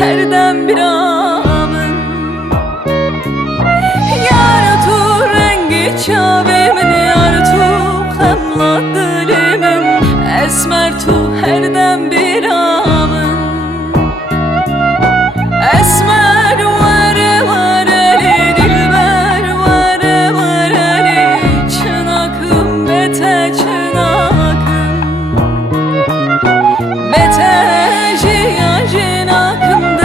Herden bir amın Yar tu rengi çavimin Yar tu hemla dilimin Esmer tu herden bir amın Esmer were were dilber were were Çınakım bete çınakım Bete jiyajinakım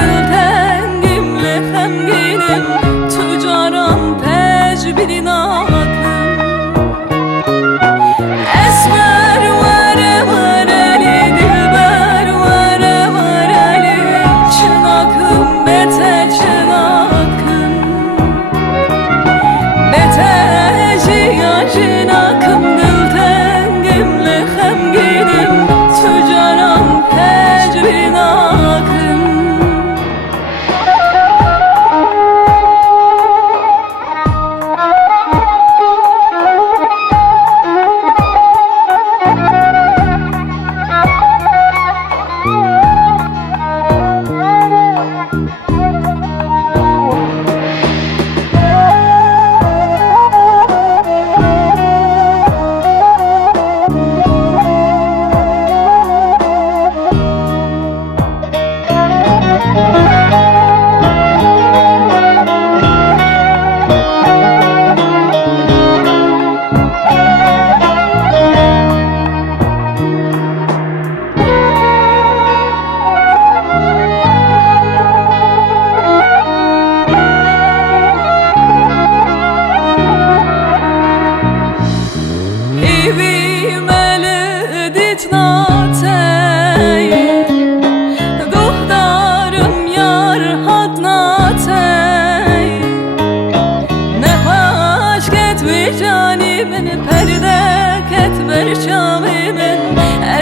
Tücaran tecbidin akım Esmer were were dilber were were Çınakım bete çınakım Bete jiyajinakım Dil tengimle hemginim Tücaran tecbidin akım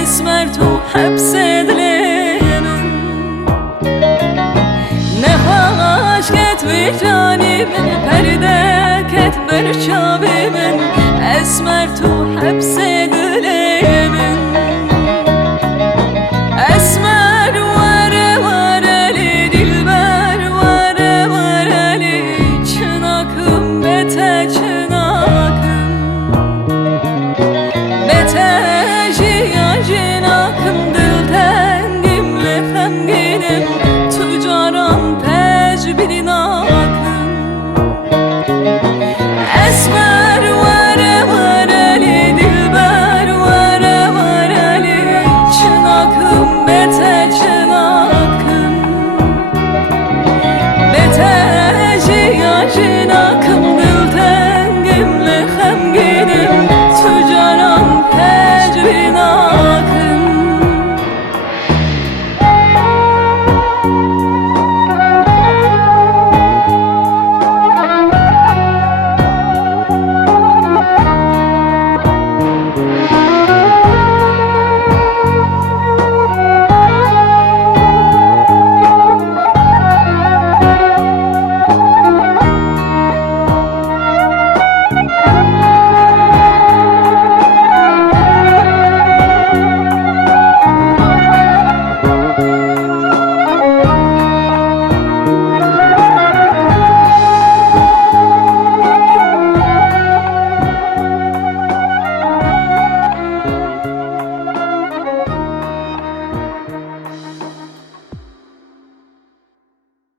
Esmer tu hepsedilimin Ne hoş ketvi canimin Perde ketber çavimin Esmer tu hepsedilimin Esmer were were dilber were were Çınakım bete çınakım Bete jiyajinakım Dil tengimle hemginim Tücaran tecbidin akım Esmer were were dilber were were Çınakım bete çınakım Bete jiyajinakım Dil tengimle hemginim Tücaran tecbidin akım